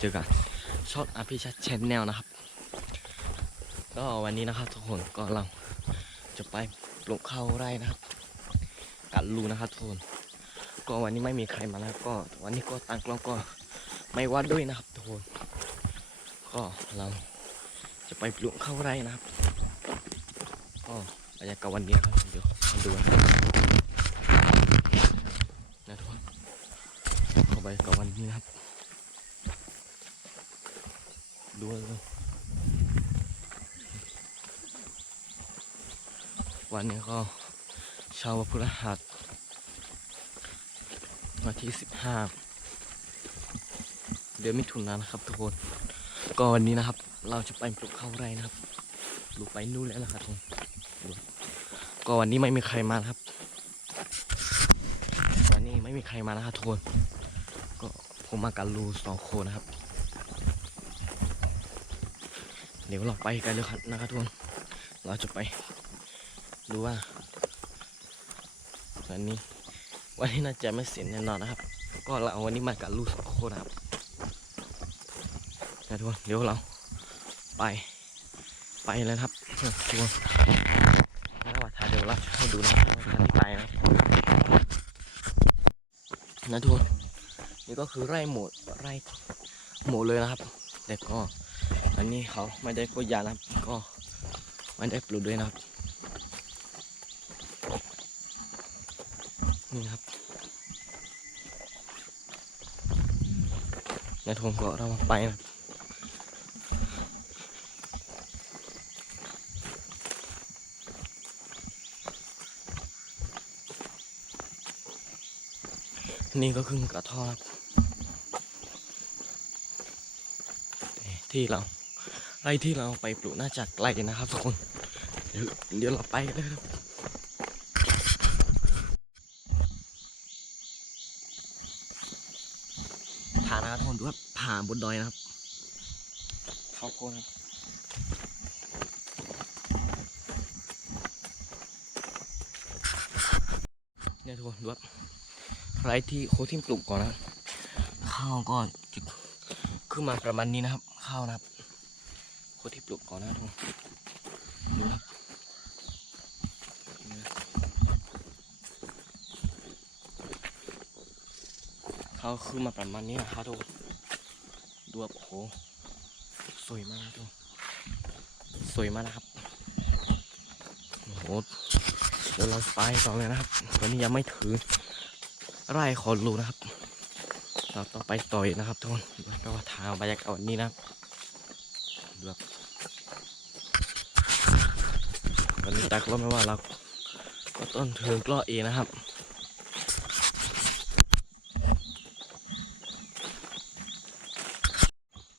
เจอกันช่องอภิชัดชแนลนะครับ ก็วันนี้นะครับทุกคนก็เราจะไปปลูกข้าวไร่นะครับ กัดรูนะครับทุกคน ก็วันนี้ไม่มีใครมาแล้วก็วันนี้ก็ตังกล้องก็ไม่วัดด้วยนะครับทุกคน ก็เราจะไปปลูกข้าวไร่นะครับก็บรรยากาศวันนี้ครับเดี๋ยวมาดูนะนะทุกคนเข้าไปกับวันนี้นะครับ ดูเลยวันนี้ก็เช้าวันพฤหัสวันที่สิบห้าเดือนมิถุนายนนะครับทุกคนก็วันนี้นะครับ เราจะไปปลูกข้าวไร่นะครับปลูกไปนู่นแล้วนะครับทุกคนก็วันนี้ไม่มีใครมานะครับ วันนี้ไม่มีใครมานะครับทุกคนก็ผมมากับลูสองคนนะครับ เดี๋ยวเราไปกันเลยครับนะครับทุกคนเราจะไปดูว่าวันนี้วันนี้น่าจะไม่เสร็จแน่นอนนะครับ ก็เราวันนี้มากับลูสองคนนะครับนะทุกคนเดี๋ยวเราไปไปเลยนะครับทุกคนแล้วว่าทางเดี๋ยวเราจะให้ดูนะครับทางที่ไปนะนะทุกคนนี่ก็คือไร่หมดไร่หมดเลยนะครับแต่ก็ อันนี้เขาไม่ได้พ่นยานะครับก็ไม่ได้ปลูกด้วยนะครับ นี่ครับในทงก็เรามาไปนะนี่ก็คือกระท่อครับที่เรา ไร่ที่เราไปปลูกน่าจะไกลนะครับทุกคนเดี๋ยวเดี๋ยวเราไปกันเลยครับผ่านนะครับทุกคนดูว่าผ่านบนดอยนะครับเขาโคนครับเนี่ยทุกคนดูว่าไรที่โคที่ปลูกก่อนนะข้าวก็จะขึ้นมาประมาณนี้นะครับ ข้าวนะครับ โคที่ปลูกก่อนนะทุกคนดูนะครับนี่นะข้าขึ้นมาประมาณนี้นะครับทุกคนดูแบบโหสวยมากนะทุกคนสวยมากนะครับโอ้โหเดี๋ยวเราไปต่อเลยนะครับตอนนี้ยังไม่ถือไร่ขอนรูนะครับ เราต้องไปต่อยนะครับทุกคนก็ว่าทางบรรยากาศวันนี้นะครับ แบบวันนี้ตักรถไม่ว่าเราก็ต้นเทิงกล้อเองนะครับ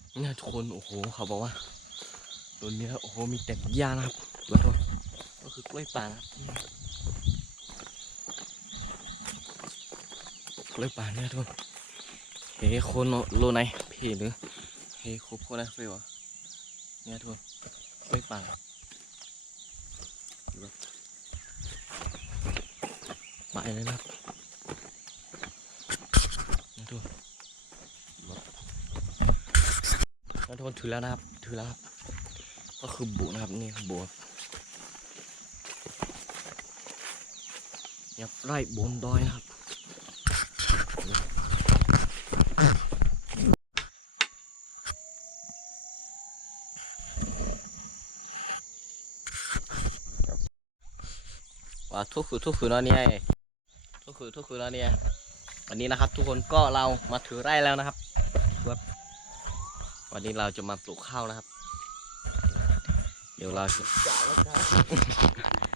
เนี่นะทุกคนโอ้โหเขาบอกว่าตัวนี้โอ้โหมีแต่หญ้านะครับดูทุกคนก็คือกล้วยป่านะครับกล้วยป่าเนี่ยทุกคนเฮ้คนโลไหนพี่หรือเฮ้โคโคนนะเฟยวะ เนี่ยทุกคนกล้วยป่าดูแบบไปเลยนะครับเนี่ยทุกคนเนี่ยทุกคนถือแล้วนะครับถือแล้วครับ ก็คือบุนะครับนี่บุครับเนี่ยไร่บนดอยนะครับ ทุกคือทุกคือเนาะเนี่ยทุกคือทุกคือเนาะเนี่ยวันนี้นะครับ ทุกคนก็เรามาถือไร่แล้วนะครับครับวันนี้เราจะมาปลูกข้าวนะครับ เดี๋ยวเราจะ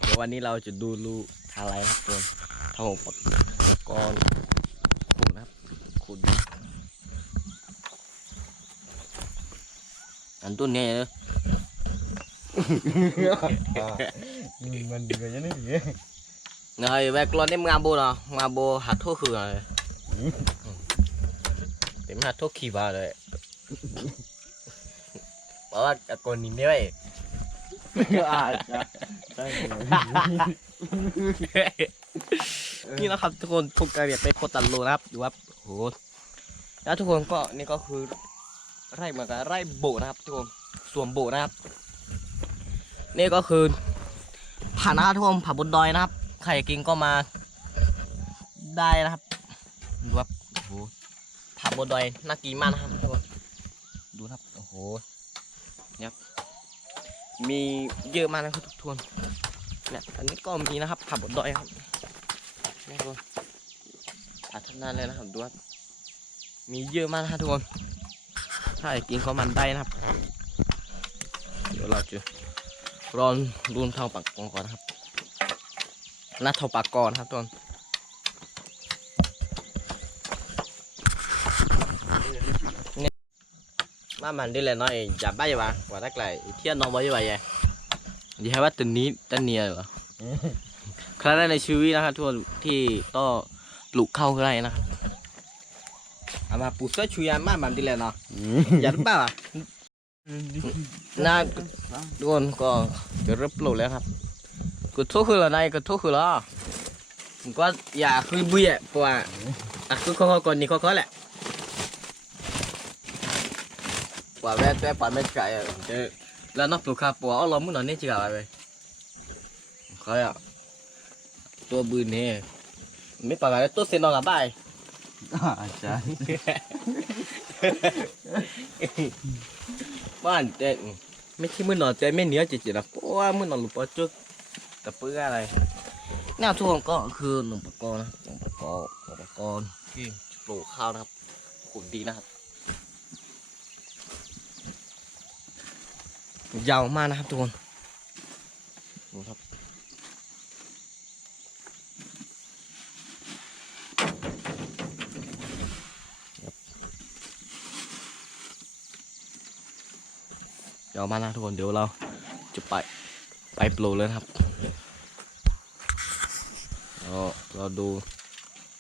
เดี๋ยววันนี้เราจะดูรูทาอะไรนะครับทุกคนทำอุปกรณ์ขุดนะครับขุดอันต้นเนี่ยเนอะ mình người như thế gì Rồi về con em ngabo nào, ngabo hạt thuốc khử rồi. Tìm hạt thuốc khỉ vào rồi. Bảo là cả con nhìn đấy. à chà นี่นะครับทุกคนทุกการเรียนไปโคตันโลนะครับดูว่าโอ้โหแล้วทุกคนก็นี่ก็คือไร่เหมือนกับไร่โบกนะครับทุกคนสวมโบกนะครับ นี่ก็คือผ่านนะครับทุกคนผ่าบนดอยนะครับ ใครกินก็มาได้นะครับ ดูครับโอ้โหผ่าบนดอยน่ากินมากนะครับทุกคนดูนะครับโอ้โหเนี่ยครับมีเยอะมากนะครับทุกคนเนี่ยอันนี้ก็มีนะครับผ่าบนดอยครับนี่ทุกคนผ่าทำนานเลยนะครับดูครับมีเยอะมากนะครับทุกคนถ้าอยากกินก็มันได้นะครับ เดี๋ยวเราจะรอนรุนเท่าปากกองก่อนนะครับ หน้าเท่าปากกอนะครับทุกคนเนี่ยมามัน đi lên nói giả bay mà quả đắc lại thiên nó mới vậy gì hay bắt tình ní tân nia เหรอครั้งแรกในชีวิตนะครับทุกคนที่ต้องปลูกข้าวไร่นะครับเอามาปลูกเสื้อชูยามามันดีเลยเนาะอย่าหรือเปล่าอะน่าทุกคนก็จะเริ่มปลูกแล้วครับ กูทุกข์คืออะไรกูทุกข์คือแล้วผมก็อยากคือบุยอะเพราะว่าอะคือเขาก่อนนี่เขาเขาแหละว่าแม่แต่ปันไม่ไกลอะเจอแล้วนักปลูกข้าวปัวเอาล้อมมือหน่อยนี่จีกับอะไรเขาอะตัวบืนนี่ไม่ปากอะไรตัวเซนนอนกับบ้ายอาจารย์บ้านเจ๊ไม่ใช่มือนอนเจ๊ไม่เหนียวจิตๆนะเพราะว่ามือนอนหลุดปอจุก แต่เปื้ออะไรแนวช่วงก็คือหนุ่มปะกอนะหนุ่มปะกอหนุ่มปะกอที่ปลูกข้าวนะครับขุดดีนะครับยาวมากนะครับทุกคนดูครับยาวมากนะทุกคนเดี๋ยวเราจะไปไปปลูกเลยนะครับ เราเราดู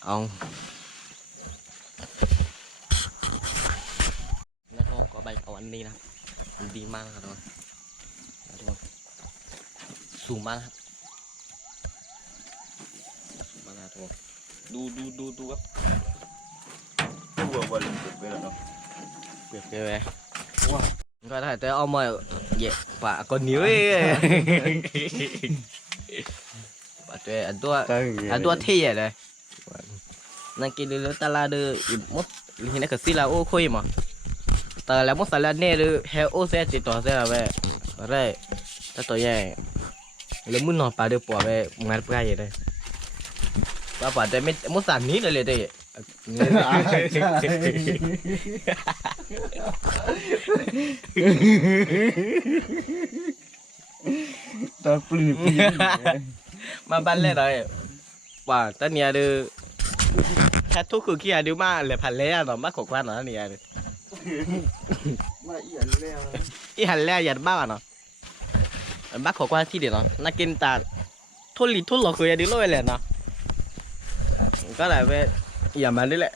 เอานะทุกคนก็ใบเอาอันนี้นะครับมันดีมากนะครับทุกคนนะทุกคนสูงมากนะครับสูงมากนะครับทุกคนดูดูดูดูครับตัวบอลเก็บไว้แล้วเนาะเปรียบเทียบเลยก็ได้แต่เอามาเหยียบปะ con níu ấy bà tuệ ăn tua ใช่ ăn tua thi vậy đây nãy kia đưa ta la đưa mốt thì nó cái xí là ô khôi mà tờ là mốt là nè đưa heo ô xe chỉ tỏ xe là về ở đây ta tỏ vậy là muốn nọ bà đưa bỏ về ngay cái gì đây bà bà đây mới mốt sản ní rồi đây ตาปลื้มปลื้ม mà ban lên rồi và tất nhiên đưa khách thuốc คือ kia đưa mà là phần lẽ nó mắc của quan nó nè มาเอียนแล้วอีหันแรกยันบ้าเนาะบ้าขอกว่าที่เดียวเนาะนักกินตาทุลีทุลเราเคยดิ้นเลยแหละเนาะก็เลยไปอย่ามาดิแหละ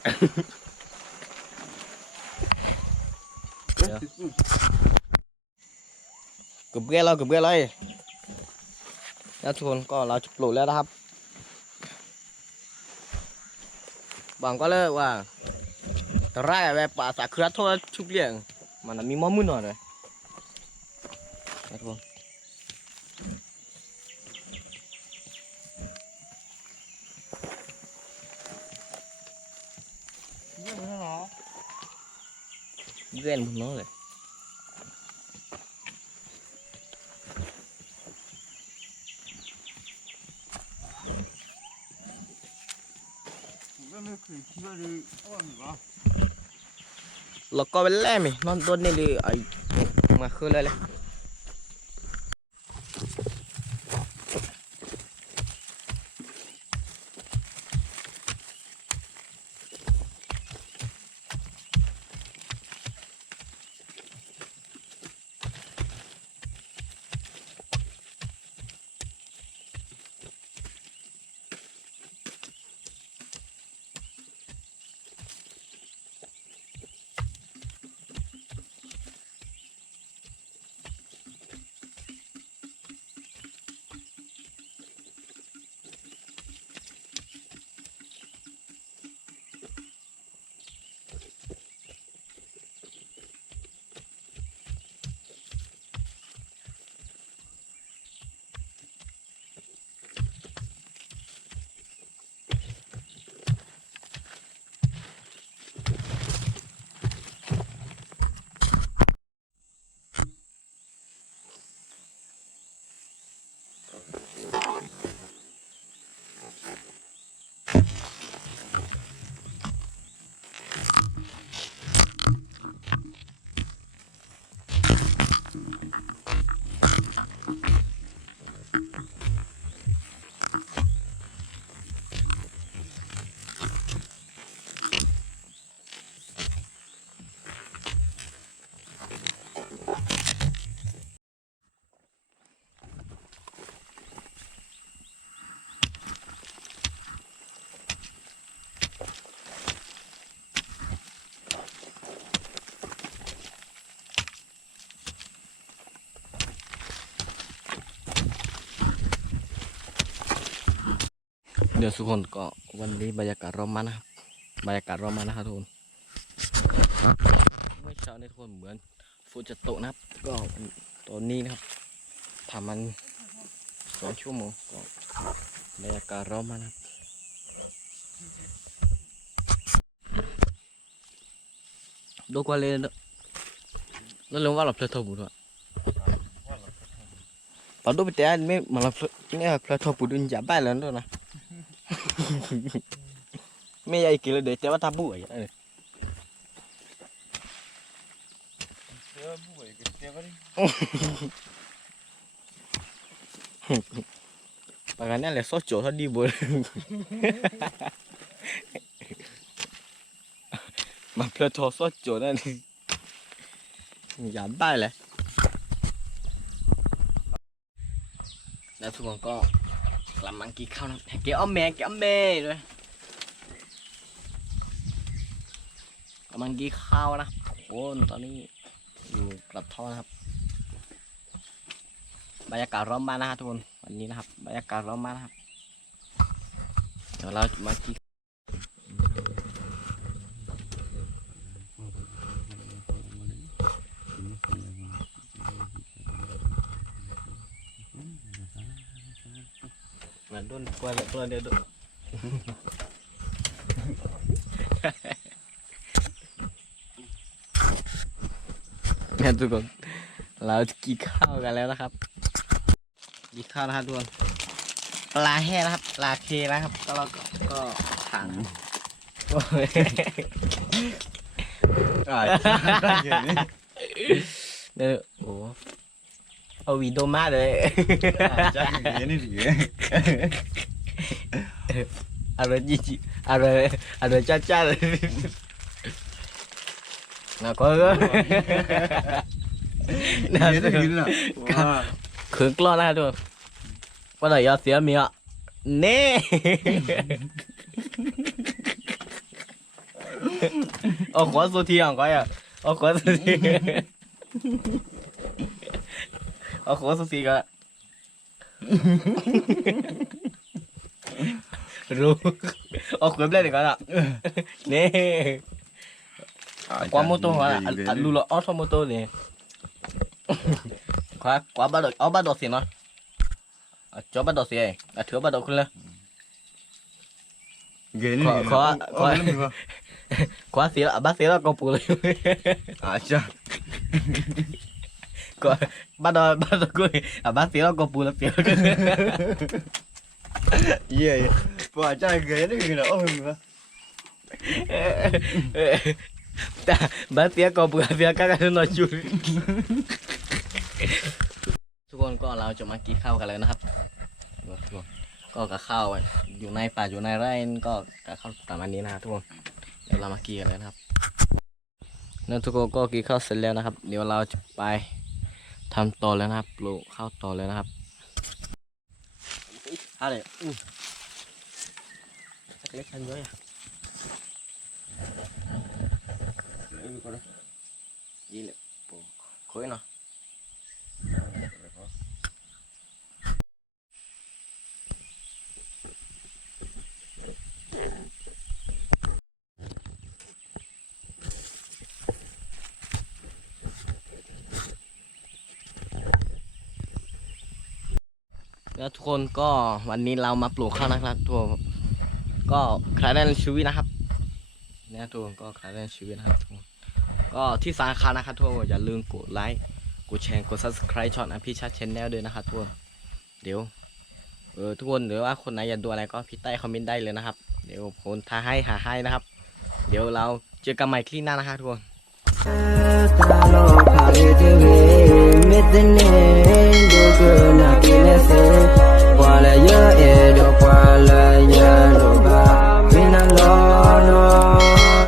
กบเกลือเรากบเกลือเลย แล้วทุกคนก็เราจะปลูกแล้วนะครับบางก็เลิกว่าไร่แบบป่าสักคือทั่วชุบเลี้ยงมันมีมอมือหน่อยเลยทุกคนเกินผมน้องเลย แล้วก็เป็นแร่ไหมนอนต้นนี่เลยไอ้มาคืออะไรเลย เดี๋ยวทุกคนก็วันนี้บรรยากาศร่มมันะบรรยากาศร่มมันะครับทุกคนเมื่อเช้าในทุกคนเหมือนฝนจะตกนะครับ ก็ตอนนี้นะครับทำมันสองชั่วโมงก็บรรยากาศร่มมันะครับดูกว่าเลยแล้วเรื่องว่าเราเพลทบุตรอะตอนดูไปแต่ไม่มาเราเนี่ยเพลทบุตรจะบ้าแล้วนะ ไม่ใหญ่กี่เลยเดี๋ยวแต่ว่าทำบุ๋ยเออปากันั้นแหละซอโจทอดีบุ๋ยมาเพื่อทอซอโนั่นยาบได้เลยแล้วทุกคนก็ กลับมากินข้าวนะเกี่ยวอ้อแม่เกี่ยวอ้อแม่ด้วยกำลังกินข้าวนะโอ้ตอนนี้อยู่กระท่อนะครับ บรรยากาศร้อนมากนะครับทุกคนวันนี้นะครับ บรรยากาศร้อนมากนะครับ เดี๋ยวเราจะมากิ นเหมือนโดนกลัวเลยตัวเดียวโดนเนี่ยทุกคนเราจะกินข้าวกันแล้วนะครับกินข้าวนะครับทุกคนปลาแห้นะครับปลาเคนะครับ ก็เราก็ก็ทานโอ้ย Ah, jangan ni. เดี๋ยวโอ้เอา วีโดมาเลย jangan ni dia. อะไรจีจีอะไรอะไรจ้าจ้าเลยนะก็ Dia tu gila. Wah. คือกล้อนะครับทุกคนว่าแต่ยอดเสียเมียเน่ เอาขวาสุดทีอะก้อยอะเอาขวาสุดที เอาขวาสุทีก็รู้เอาขวาเล่นดีกว่าอะเน่ Ah, กว่าโมโตหัว jangan อะ gila อะ ni. รู้ละออโตโมโตเนี่ยขวาขวาบ้าดอกเอาบ้าดอกเสียเนาะอะจอบ้าดอกเสียอะถือบ้าดอกขึ้นเลย Gila ni. Kau- gila. kau- Oh, kau- oh, belum ni, Wah. ขวาเสียบ้าเสียแล้วก็ปูเลย Ah, jangan. ก็บ้าดอกบ้าดอกกูอะ บ้าเสียแล้วก็ปูแล้วเสียแล้วก็ Ya, ya. Wah, jangan gila ni gila. Oh, ni, Wah. แต่บ้าเสียก็ปูเสียก็กันนอนอยู่ทุกคนก็เราจะมากินข้าวกันแล้วนะครับทุกคนก็กับข้าวอะอยู่ในป่าอยู่ในไร่ก็กับข้าวประมาณนี้นะครับทุกคนเดี๋ยวเรามากินกันเลยนะครับแล้วทุกคนก็กินข้าวเสร็จแล้วนะครับ เดี๋ยวเราจะไป ทำต่อแล้วนะครับปลูกข้าวต่อเลยนะครับอะไรอู้เล็กๆกันเยอะอะ gì lại bộ khối nó แล้วทุกคนก็วันนี้เรามาปลูกข้าวนะครับทุกคนก็คลายได้ชีวิตนะครับเนี่ยทุกคนก็คลายได้ชีวิตนะครับทุกคนก็ที่สำคัญนะครับทุกคนอย่าลืมกดไลค์กดแชร์กด subscribe ช่องอภิชาติชแนลด้วยนะครับทุกคนเดี๋ยวเออทุกคนหรือว่าคนไหนอยากดูอะไรก็พี่ใต้คอมเมนต์ได้เลยนะครับ เดี๋ยวผมท้าให้หาให้นะครับ เดี๋ยวเราเจอกันใหม่คลิปหน้านะครับทุกคน methane do gona kinese Kuala ya edo kuala ya no